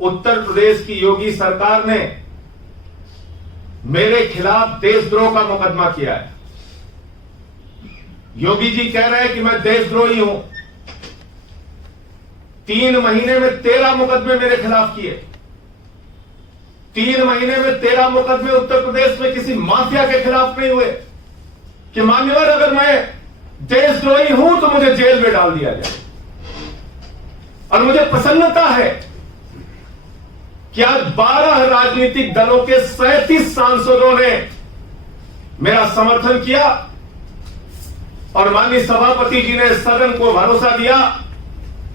उत्तर प्रदेश की योगी सरकार ने मेरे खिलाफ देशद्रोह का मुकदमा किया है। योगी जी कह रहे हैं कि मैं देशद्रोही हूं। 3 महीने में 13 मुकदमे मेरे खिलाफ किए। 3 महीने में 13 मुकदमे उत्तर प्रदेश में किसी माफिया के खिलाफ नहीं हुए कि मान्यवर अगर मैं देशद्रोही हूं तो मुझे जेल में डाल दिया जाए। और मुझे प्रसन्नता है कि आज 12 राजनीतिक दलों के 37 सांसदों ने मेरा समर्थन किया और माननीय सभापति जी ने सदन को भरोसा दिया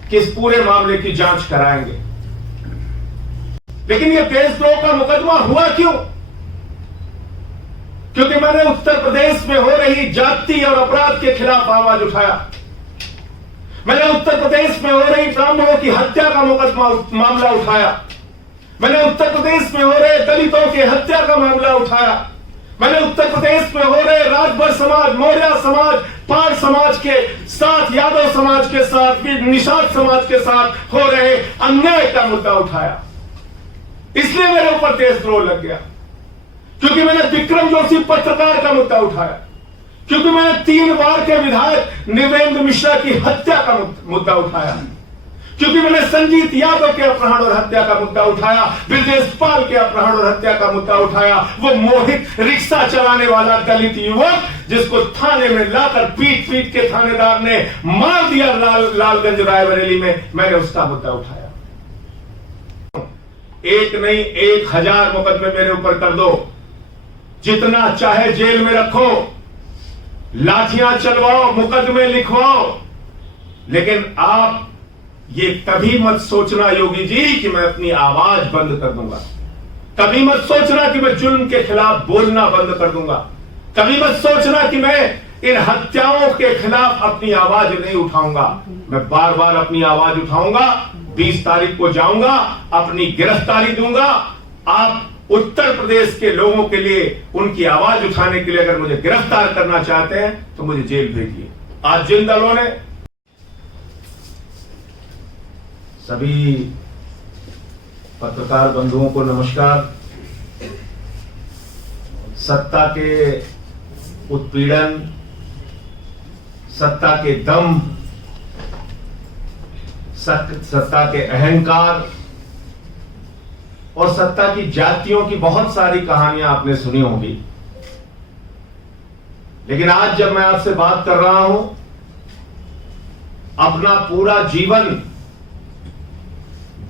कि इस पूरे मामले की जांच कराएंगे। लेकिन यह देशद्रोह का मुकदमा हुआ क्यों? क्योंकि मैंने उत्तर प्रदेश में हो रही जाति और अपराध के खिलाफ आवाज उठाया। मैंने उत्तर प्रदेश में हो रही ब्राह्मणों की हत्या का मामला उठाया। मैंने उत्तर प्रदेश में हो रहे दलितों की हत्या का मामला उठाया। मैंने उत्तर प्रदेश में हो रहे राजभर समाज, मौर्य समाज, पाल समाज के साथ, यादव समाज के साथ, निषाद समाज के साथ हो रहे अन्याय का मुद्दा उठाया। इसलिए मेरे ऊपर देशद्रोह लग गया, क्योंकि मैंने विक्रम जोशी पत्रकार का मुद्दा उठाया, क्योंकि मैंने 3 बार के विधायक निवेंद्र मिश्रा की हत्या का मुद्दा उठाया, क्योंकि मैंने संजीत यादव के अपहरण और हत्या का मुद्दा उठाया, ब्रजेश पाल के अपहरण और हत्या का मुद्दा उठाया। वो मोहित रिक्शा चलाने वाला दलित युवक जिसको थाने में लाकर पीट पीट के थानेदार ने मार दिया लालगंज रायबरेली में, मैंने उसका मुद्दा उठाया। एक नहीं 1000 मुकदमे मेरे ऊपर कर दो, जितना चाहे जेल में रखो, लाठियां चलवाओ, मुकदमे लिखवाओ, लेकिन आप ये कभी मत सोचना योगी जी कि मैं अपनी आवाज बंद कर दूंगा। कभी मत सोचना कि मैं जुल्म के खिलाफ बोलना बंद कर दूंगा। कभी मत सोचना कि मैं इन हत्याओं के खिलाफ अपनी आवाज नहीं उठाऊंगा। मैं बार बार अपनी आवाज उठाऊंगा। 20 तारीख को जाऊंगा, अपनी गिरफ्तारी दूंगा। आप उत्तर प्रदेश के लोगों के लिए, उनकी आवाज उठाने के लिए अगर मुझे गिरफ्तार करना चाहते हैं तो मुझे जेल भेजिए। आज जिन दलों ने, सभी पत्रकार बंधुओं को नमस्कार। सत्ता के उत्पीड़न, सत्ता के दम, सत्ता के अहंकार और सत्ता की जातियों की बहुत सारी कहानियां आपने सुनी होंगी। लेकिन आज जब मैं आपसे बात कर रहा हूं, अपना पूरा जीवन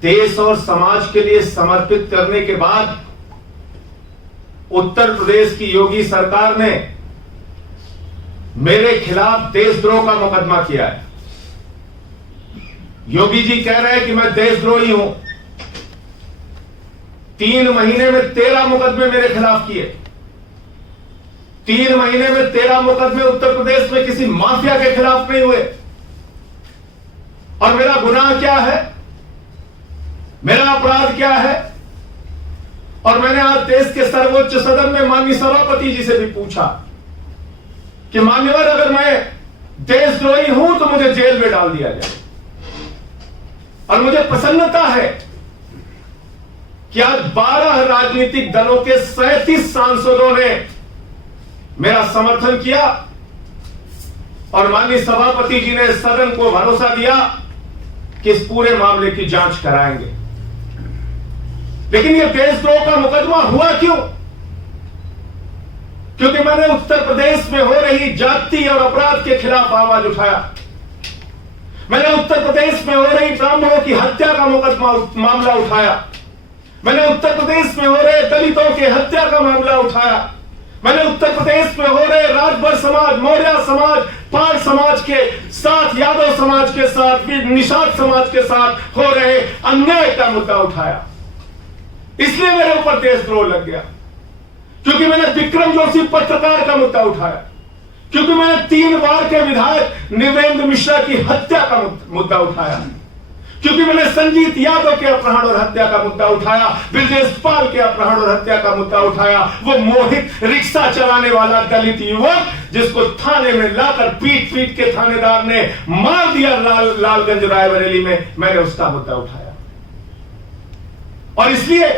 देश और समाज के लिए समर्पित करने के बाद उत्तर प्रदेश की योगी सरकार ने मेरे खिलाफ देशद्रोह का मुकदमा किया है। योगी जी कह रहे हैं कि मैं देशद्रोही हूं। 3 महीने में 13 मुकदमे मेरे खिलाफ किए। 3 महीने में 13 मुकदमे उत्तर प्रदेश में किसी माफिया के खिलाफ नहीं हुए। और मेरा गुनाह क्या है, मेरा अपराध क्या है? और मैंने आज देश के सर्वोच्च सदन में माननीय सभापति जी से भी पूछा कि मान्यवर अगर मैं देशद्रोही हूं तो मुझे जेल में डाल दिया जाए। और मुझे प्रसन्नता है कि आज 12 राजनीतिक दलों के 37 सांसदों ने मेरा समर्थन किया और माननीय सभापति जी ने सदन को भरोसा दिया कि इस पूरे मामले की जांच कराएंगे। लेकिन यह देशद्रोह का मुकदमा हुआ क्यों? क्योंकि मैंने उत्तर प्रदेश में हो रही जाति और अपराध के खिलाफ आवाज उठाया। मैंने उत्तर प्रदेश में हो रही ब्राह्मणों की हत्या का मामला उठाया। मैंने उत्तर प्रदेश में हो रहे दलितों की हत्या का मामला उठाया। मैंने उत्तर प्रदेश में हो रहे राजभर समाज, मौर्य समाज, पाल समाज के साथ, यादव समाज के साथ, निषाद समाज के साथ हो रहे अन्याय का मुद्दा उठाया। इसलिए मेरे ऊपर देशद्रोह लग गया, क्योंकि मैंने विक्रम जोशी पत्रकार का मुद्दा उठाया, क्योंकि मैंने 3 बार के विधायक निवेंद्र मिश्रा की हत्या का मुद्दा उठाया, क्योंकि मैंने संजीत यादव के अपहरण और हत्या का मुद्दा उठाया, ब्रजेश पाल के अपहरण और हत्या का मुद्दा उठाया। वो मोहित रिक्शा चलाने वाला दलित युवक जिसको थाने में लाकर पीट पीट के थानेदार ने मार दिया लालगंज रायबरेली में, मैंने उसका मुद्दा उठाया। और इसलिए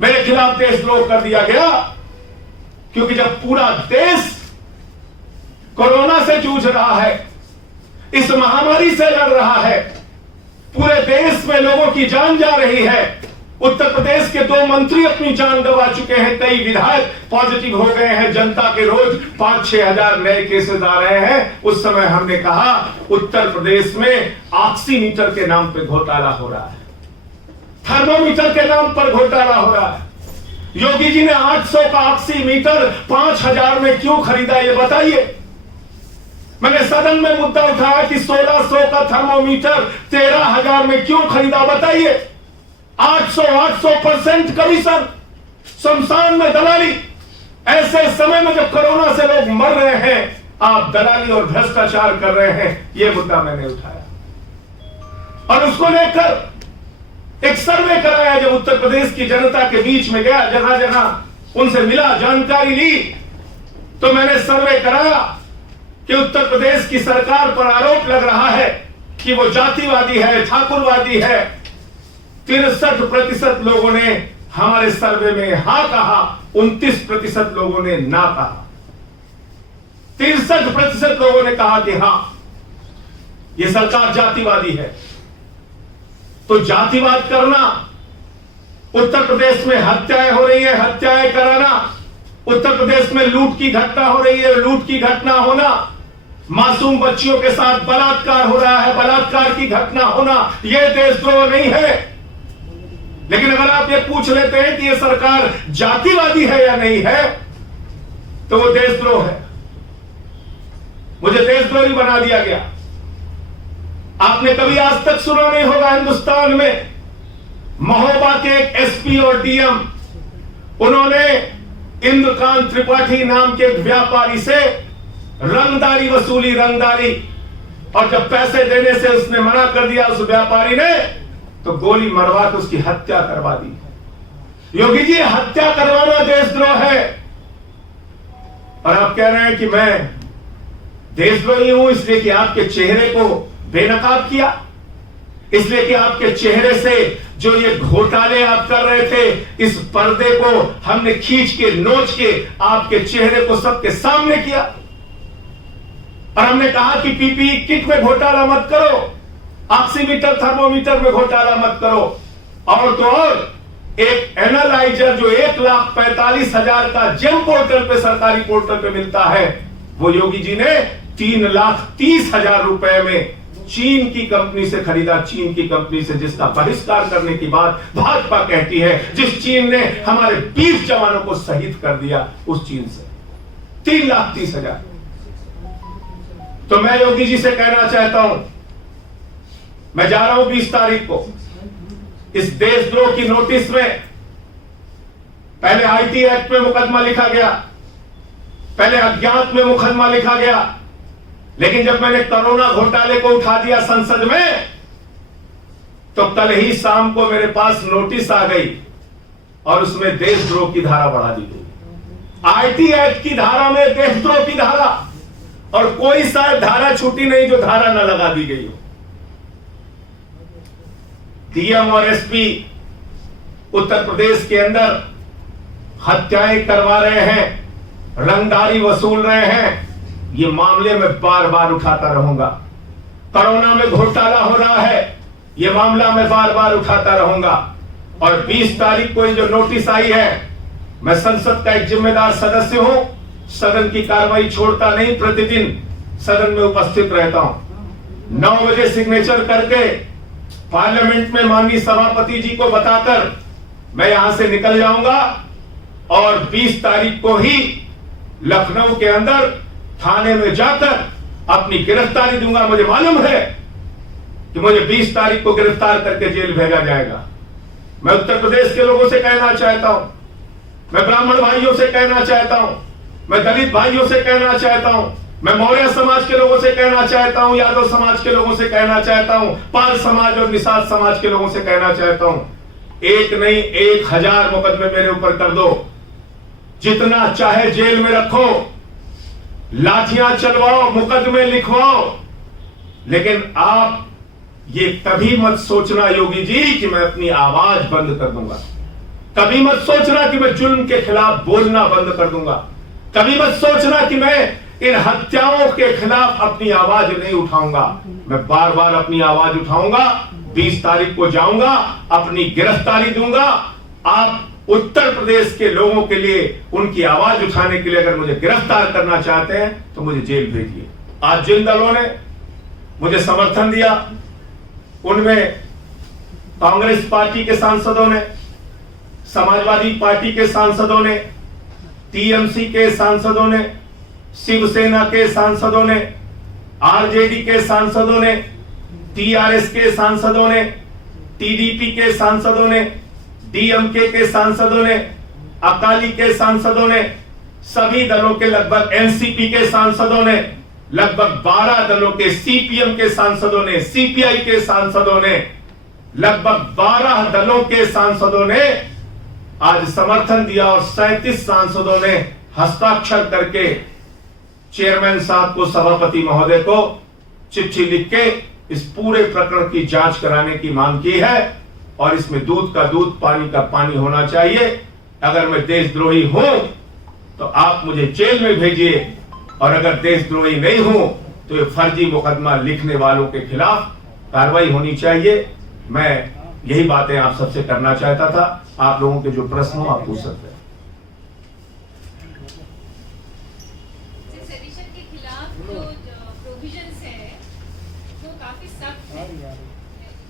मेरे खिलाफ देशद्रोह कर दिया गया, क्योंकि जब पूरा देश कोरोना से जूझ रहा है, इस महामारी से लड़ रहा है, पूरे देश में लोगों की जान जा रही है, उत्तर प्रदेश के 2 मंत्री अपनी जान गंवा चुके हैं, कई विधायक पॉजिटिव हो गए हैं, जनता के रोज 5-6 हजार नए केसेस आ रहे हैं, उस समय हमने कहा उत्तर प्रदेश में ऑक्सीमीटर के नाम पे घोटाला हो रहा है, थर्मोमीटर के नाम पर घोटाला हो रहा है। योगी जी ने 800 का ऑक्सीमीटर 5000 में क्यों खरीदा, ये बताइए। मैंने सदन में मुद्दा उठाया कि 1600 का थर्मोमीटर 13000 में क्यों खरीदा, बताइए। 800% कमीशन, शमशान में दलाली। ऐसे समय में जब कोरोना से लोग मर रहे हैं, आप दलाली और भ्रष्टाचार कर रहे हैं, यह मुद्दा मैंने उठाया और उसको लेकर एक सर्वे कराया। जब उत्तर प्रदेश की जनता के बीच में गया, जहां जहां उनसे मिला, जानकारी ली, तो मैंने सर्वे कराया कि उत्तर प्रदेश की सरकार पर आरोप लग रहा है कि वो जातिवादी है, ठाकुरवादी है। 63% लोगों ने हमारे सर्वे में हां कहा, 29% लोगों ने ना कहा। 63% लोगों ने कहा कि हां, यह सरकार जातिवादी है। तो जातिवाद करना, उत्तर प्रदेश में हत्याएं हो रही है, हत्याएं कराना, उत्तर प्रदेश में लूट की घटना हो रही है, लूट की घटना होना, मासूम बच्चियों के साथ बलात्कार हो रहा है, बलात्कार की घटना होना, यह देशद्रोह नहीं है। लेकिन अगर आप ये पूछ लेते हैं कि यह सरकार जातिवादी है या नहीं है, तो वो देशद्रोह है। मुझे देशद्रोही बना दिया गया। आपने कभी आज तक सुना नहीं होगा, हिंदुस्तान में महोबा के एक एसपी और डीएम, उन्होंने इंद्रकांत त्रिपाठी नाम के एक व्यापारी से रंगदारी वसूली, रंगदारी, और जब पैसे देने से उसने मना कर दिया उस व्यापारी ने, तो गोली मरवा के उसकी हत्या करवा दी। योगी जी, हत्या करवाना देशद्रोह है। और आप कह रहे हैं कि मैं देशद्रोही हूं इसलिए कि आपके चेहरे को बेनकाब किया, इसलिए कि आपके चेहरे से जो ये घोटाले आप कर रहे थे, इस पर्दे को हमने खींच के, नोच के आपके चेहरे को सबके सामने किया। और हमने कहा कि पीपीई किट में घोटाला मत करो, ऑक्सीमीटर, थर्मोमीटर में घोटाला मत करो। और तो और एक एनालाइजर जो 1,45,000 का जेम पोर्टल पे, सरकारी पोर्टल पे मिलता है, वो योगी जी ने 3,30,000 रुपए में चीन की कंपनी से खरीदा। चीन की कंपनी से, जिसका बहिष्कार करने की बात भाजपा कहती है, जिस चीन ने हमारे 20 जवानों को शहीद कर दिया, उस चीन से 3,30,000। तो मैं योगी जी से कहना चाहता हूं, मैं जा रहा हूं 20 तारीख को इस देशद्रोह की नोटिस में। पहले आईटी एक्ट में मुकदमा लिखा गया, पहले अज्ञात में मुकदमा लिखा गया, लेकिन जब मैंने कोरोना घोटाले को उठा दिया संसद में, तो कल ही शाम को मेरे पास नोटिस आ गई और उसमें देशद्रोह की धारा बढ़ा दी गई। आईटी एक्ट की धारा में देशद्रोह की धारा, और कोई शायद धारा छूटी नहीं जो धारा न लगा दी गई हो। डीएम और एसपी उत्तर प्रदेश के अंदर हत्याएं करवा रहे हैं, रंगदारी वसूल रहे हैं, ये मामले में बार बार उठाता रहूंगा। कोरोना में घोटाला हो रहा है, ये मामला मैं बार बार उठाता रहूंगा। और 20 तारीख को ये जो नोटिस आई है, मैं संसद का एक जिम्मेदार सदस्य हूं, सदन की कार्रवाई छोड़ता नहीं, प्रतिदिन सदन में उपस्थित रहता हूं। 9 बजे सिग्नेचर करके पार्लियामेंट में माननीय सभापति जी को बताकर मैं यहां से निकल जाऊंगा और 20 तारीख को ही लखनऊ के अंदर थाने में जाकर अपनी गिरफ्तारी दूंगा। मुझे मालूम है कि मुझे 20 तारीख को गिरफ्तार करके जेल भेजा जाएगा। मैं उत्तर प्रदेश के लोगों से कहना चाहता हूं, मैं ब्राह्मण भाइयों से कहना चाहता हूं, मैं दलित भाइयों से कहना चाहता हूं, मैं मौर्य समाज के लोगों से कहना चाहता हूं, यादव समाज के लोगों से कहना चाहता हूं, पाल समाज और निषाद समाज के लोगों से कहना चाहता हूं, एक नहीं 1000 मुकदमे मेरे ऊपर कर दो, जितना चाहे जेल में रखो, लाठियां चलवाओ, मुकदमे लिखवाओ, लेकिन आप ये कभी मत सोचना योगी जी कि मैं अपनी आवाज बंद कर दूंगा। कभी मत सोचना कि मैं जुल्म के खिलाफ बोलना बंद कर दूंगा। कभी मत सोचना कि मैं इन हत्याओं के खिलाफ अपनी आवाज नहीं उठाऊंगा। मैं बार बार अपनी आवाज उठाऊंगा। 20 तारीख को जाऊंगा, अपनी गिरफ्तारी दूंगा। आप उत्तर प्रदेश के लोगों के लिए, उनकी आवाज उठाने के लिए अगर मुझे गिरफ्तार करना चाहते हैं तो मुझे जेल भेजिए। आज जिन दलों ने मुझे समर्थन दिया, उनमें कांग्रेस पार्टी के सांसदों ने, समाजवादी पार्टी के सांसदों ने, टीएमसी के सांसदों ने, शिवसेना के सांसदों ने, आरजेडी के सांसदों ने, टीआरएस के सांसदों ने, टीडीपी के सांसदों ने, डीएमके के सांसदों ने, अकाली के सांसदों ने, सभी दलों के लगभग एनसीपी के सांसदों ने, लगभग 12 दलों के सीपीएम के सांसदों ने, सीपीआई के सांसदों ने, लगभग 12 दलों के सांसदों ने आज समर्थन दिया और 37 सांसदों ने हस्ताक्षर करके चेयरमैन साहब को, सभापति महोदय को चिट्ठी लिख के इस पूरे प्रकरण की जांच कराने की मांग की है। और इसमें दूध का दूध, पानी का पानी होना चाहिए। अगर मैं देशद्रोही हूं तो आप मुझे जेल में भेजिए, और अगर देशद्रोही नहीं हूं तो ये फर्जी मुकदमा लिखने वालों के खिलाफ कार्रवाई होनी चाहिए। मैं यही बातें आप सबसे करना चाहता था। आप लोगों के जो प्रश्न हो आप पूछ सकते हैं। सेडिशन के खिलाफ जो प्रोविजंस है वो काफी सख्त है।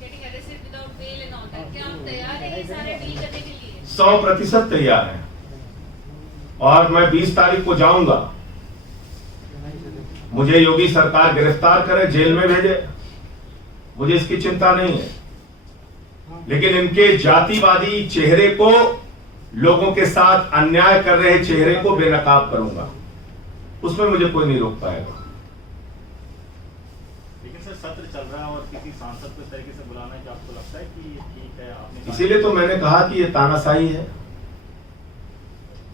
Getting arrested without bail and all that. क्या आप तैयार हैं ये सारे डील करने के लिए? 100% तैयार हैं। और मैं 20 तारीख को जाऊंगा। मुझे योगी सरकार गिरफ्तार करे, जेल में भेजे, मुझे इसकी चिंता नहीं है। लेकिन इनके जातिवादी चेहरे को, लोगों के साथ अन्याय कर रहे चेहरे को बेनकाब करूंगा। उसमें मुझे कोई नहीं रोक पाएगा। लेकिन सर, सत्र चल रहा है और किसी सांसद को इस तरीके से बुलाना है, क्या आपको लगता है कि ठीक है? आपने इसीलिए तो मैंने कहा कि ये तानाशाही है।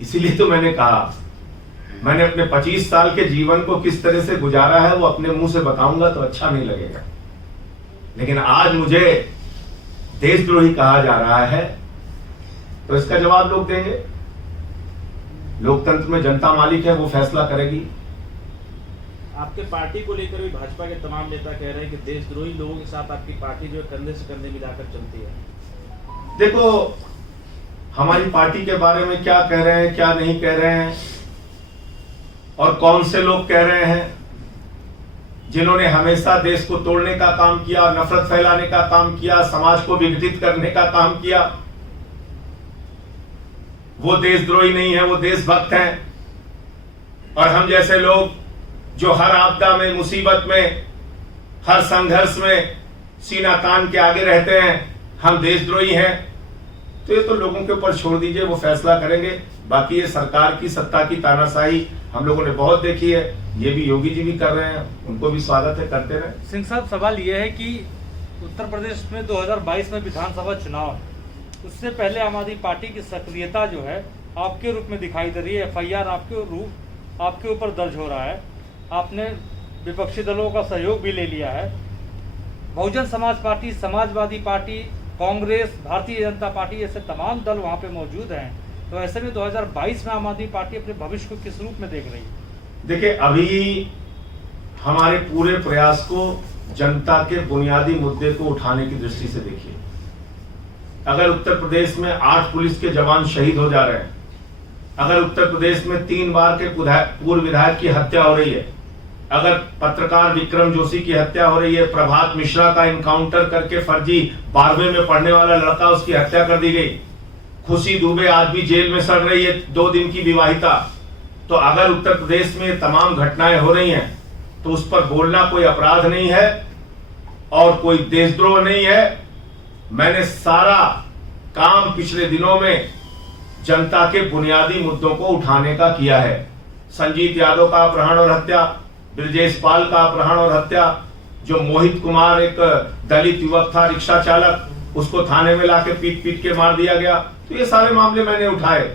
इसीलिए तो मैंने कहा, मैंने अपने 25 साल के जीवन को किस तरह से गुजारा है वो अपने मुंह से बताऊंगा तो अच्छा नहीं लगेगा। लेकिन आज मुझे देशद्रोही कहा जा रहा है तो इसका जवाब लोग देंगे। लोकतंत्र में जनता मालिक है, वो फैसला करेगी। आपके पार्टी को लेकर भी भाजपा के तमाम नेता कह रहे हैं कि देशद्रोही लोगों के साथ आपकी पार्टी जो है कंधे से कंधे मिलाकर चलती है। देखो, हमारी पार्टी के बारे में क्या कह रहे हैं, क्या नहीं कह रहे हैं, और कौन से लोग कह रहे हैं जिन्होंने हमेशा देश को तोड़ने का काम किया, नफरत फैलाने का काम किया, समाज को विघटित करने का काम किया, वो देशद्रोही नहीं है, वो देशभक्त हैं। और हम जैसे लोग जो हर आपदा में, मुसीबत में, हर संघर्ष में सीना तान के आगे रहते हैं, हम देशद्रोही हैं। तो ये तो लोगों के ऊपर छोड़ दीजिए, वो फैसला करेंगे। बाकी ये सरकार की सत्ता की तानाशाही हम लोगों ने बहुत देखी है, ये भी योगी जी भी कर रहे हैं, उनको भी स्वागत है, करते रहे। सिंह साहब, सवाल ये है कि उत्तर प्रदेश में 2022 में विधानसभा चुनाव, उससे पहले आम आदमी पार्टी की सक्रियता जो है आपके रूप में दिखाई दे रही है। एफआईआर आपके ऊपर दर्ज हो रहा है। आपने विपक्षी दलों का सहयोग भी ले लिया है। Bahujan Samaj party, Samajwadi party, Congress, Bharatiya Janata party ऐसे तमाम दल वहाँ पे मौजूद हैं। तो ऐसे में 2022 में आम आदमी पार्टी अपने भविष्य को किस रूप में देख रही है? देखिए, अभी हमारे पूरे प्रयास को जनता के बुनियादी मुद्दे को उठाने की दृष्टि से देखिए। अगर उत्तर प्रदेश में 8 पुलिस के जवान शहीद हो जा रहे हैं, अगर उत्तर प्रदेश में 3 बार के पूर्व विधायक की हत्या हो रही है, अगर पत्रकार विक्रम जोशी की हत्या हो रही है, प्रभात मिश्रा का इनकाउंटर करके फर्जी 12वीं में पढ़ने वाला लड़का, उसकी हत्या कर दी गई, खुशी दुबे आज भी जेल में सड़ रही है, 2 दिन की विवाहिता। तो अगर उत्तर प्रदेश में तमाम घटनाएं हो रही हैं तो उस पर बोलना कोई अपराध नहीं है और कोई देशद्रोह नहीं है। मैंने सारा काम पिछले दिनों में जनता के बुनियादी मुद्दों को उठाने का किया है। संजीत यादव का अपहरण और हत्या, ब्रजेश पाल का अपहरण और हत्या, जो मोहित कुमार एक दलित युवक था, रिक्शा चालक, उसको थाने में लाके पीट पीट के मार दिया गया। तो ये सारे मामले मैंने उठाए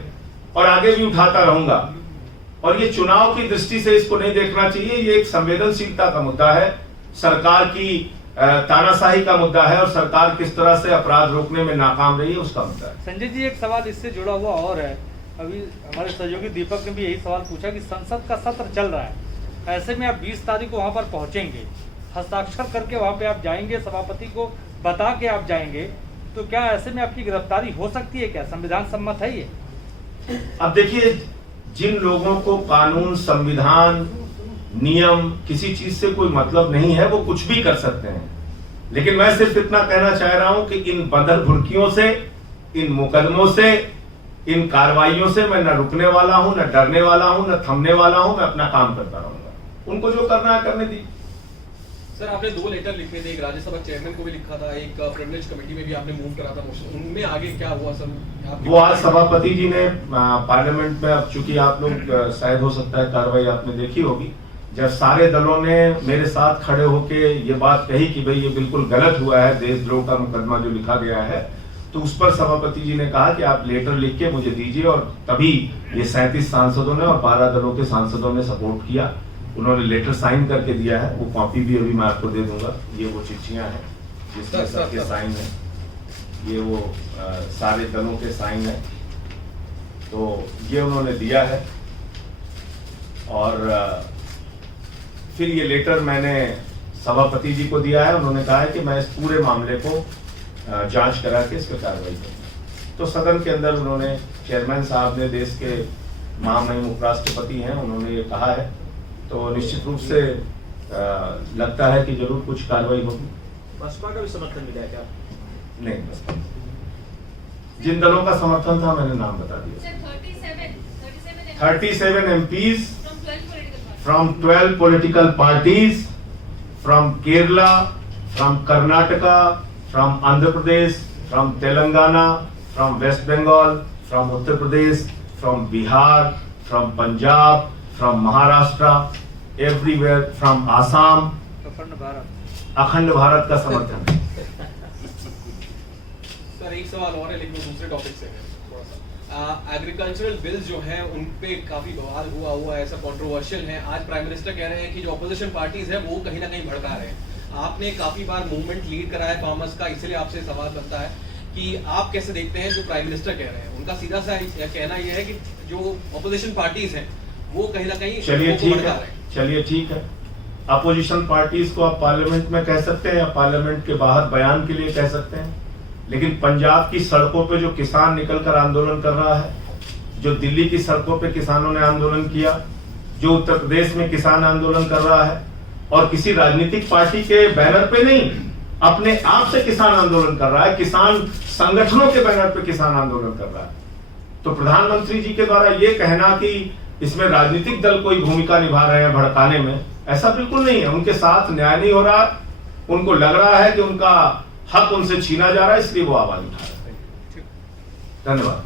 और आगे भी उठाता रहूंगा। और ये चुनाव की दृष्टि से इसको नहीं देखना चाहिए, ये एक संवेदनशीलता का मुद्दा है। सरकार की तानाशाही का मुद्दा है और सरकार किस तरह से अपराध रोकने में नाकाम रही है उसका मुद्दा है। संजय जी, एक सवाल इससे जुड़ा हुआ और है। अभी हमारे सहयोगी दीपक ने भी यही सवाल पूछा कि संसद का सत्र चल रहा है, ऐसे में आप 20 तारीख को वहाँ पर पहुँचेंगे, हस्ताक्षर करके वहाँ पे आप जाएंगे, सभापति को बता के आप जाएंगे, तो क्या ऐसे में आपकी गिरफ्तारी हो सकती है? क्या संविधान सम्मत है ये? अब देखिए, जिन लोगों को कानून, संविधान, नियम, किसी चीज से कोई मतलब नहीं है, वो कुछ भी कर सकते हैं। लेकिन मैं सिर्फ इतना कहना चाह रहा हूं कि इन बदर भुर्कियों से, इन मुकदमों से, इन कार्रवाइयों से मैं न रुकने वाला हूं, न डरने वाला हूं, न थमने वाला हूं। मैं अपना काम करता रहूंगा, उनको जो करना है करने दी। सर, आपने 2 लेटर लिखे थे, एक राज्यसभा चेयरमैन को भी लिखा था, एक प्रिविलेज कमेटी में भी आपने मूव करा था मोशन, उनमें आगे क्या हुआ सर? वो आज सभापति जी ने पार्लियामेंट में, अब चूंकि आप लोग शायद हो सकता है कार्रवाई आपने देखी होगी, जब सारे दलों ने मेरे साथ खड़े होके ये बात कही कि भाई ये बिल्कुल गलत हुआ है, देशद्रोह का मुकदमा जो लिखा गया है, तो उस पर सभापति जी ने कहा कि आप लेटर लिख के मुझे दीजिए, और तभी ये 37 सांसदों ने और 12 दलों के सांसदों ने सपोर्ट किया। उन्होंने लेटर साइन करके दिया है, वो कॉपी भी अभी मैं आपको दे दूंगा। ये वो चिट्ठियां हैं जिसमें सबके साइन है, ये वो सारे दलों के साइन है, तो ये उन्होंने दिया है। और फिर ये लेटर मैंने सभापति जी को दिया है, उन्होंने कहा है कि मैं इस पूरे मामले को जांच करा के इस पर कार्रवाई करूंगा। तो सदन के अंदर उन्होंने, चेयरमैन साहब ने, देश के महामहिम उपराष्ट्रपति हैं, उन्होंने ये कहा है, तो निश्चित रूप से लगता है कि जरूर कुछ कार्रवाई होगी। बसपा का भी समर्थन मिला है क्या? नहीं, बस जिन दलों का समर्थन था मैंने नाम बता दिया। 37 MPs from 12 political parties, from Kerala, from Karnataka, from Andhra Pradesh, from Telangana, from West Bengal, from Uttar Pradesh, from Bihar, from Punjab, from Maharashtra, everywhere, from Assam, अखंड भारत का समर्थन है। सर, एक सवाल और है, लेकिन दूसरे टॉपिक से है थोड़ा सा। एग्रीकल्चरल बिल्स जो हैं उन पे काफी बवाल हुआ है, ऐसा कंट्रोवर्शियल है। आज प्राइम मिनिस्टर कह रहे हैं कि जो अपोजिशन पार्टीज है वो कहीं ना कहीं भड़का रहे हैं। आपने काफी बार मूवमेंट लीड करा है फार्मर्स का, इसलिए आपसे सवाल बनता है कि आप कैसे देखते हैं जो प्राइम मिनिस्टर कह रहे हैं? उनका सीधा सा कहना यह है कि जो अपोजिशन पार्टीज हैं वो कहीं ना कहीं चलिए ठीक है, अपोजिशन पार्टीज को आप पार्लियामेंट में कह सकते हैं या पार्लियामेंट के बाहर बयान के लिए कह सकते हैं, लेकिन पंजाब की सड़कों पे जो किसान निकलकर आंदोलन कर रहा है, जो दिल्ली की सड़कों पे किसानों ने आंदोलन किया, जो उत्तर प्रदेश में किसान आंदोलन कर रहा है, और किसी राजनीतिक पार्टी के बैनर पे नहीं, अपने आप से किसान आंदोलन कर रहा है, किसान संगठनों के बैनर पे किसान आंदोलन कर रहा है। तो प्रधानमंत्री जी के द्वारा ये कहना कि इसमें राजनीतिक दल कोई भूमिका निभा रहे हैं भड़काने में, ऐसा बिल्कुल नहीं है। उनके साथ न्याय नहीं हो रहा, उनको लग रहा है कि उनका हक उनसे छीना जा रहा है, इसलिए वो आवाज उठा रहे हैं। धन्यवाद।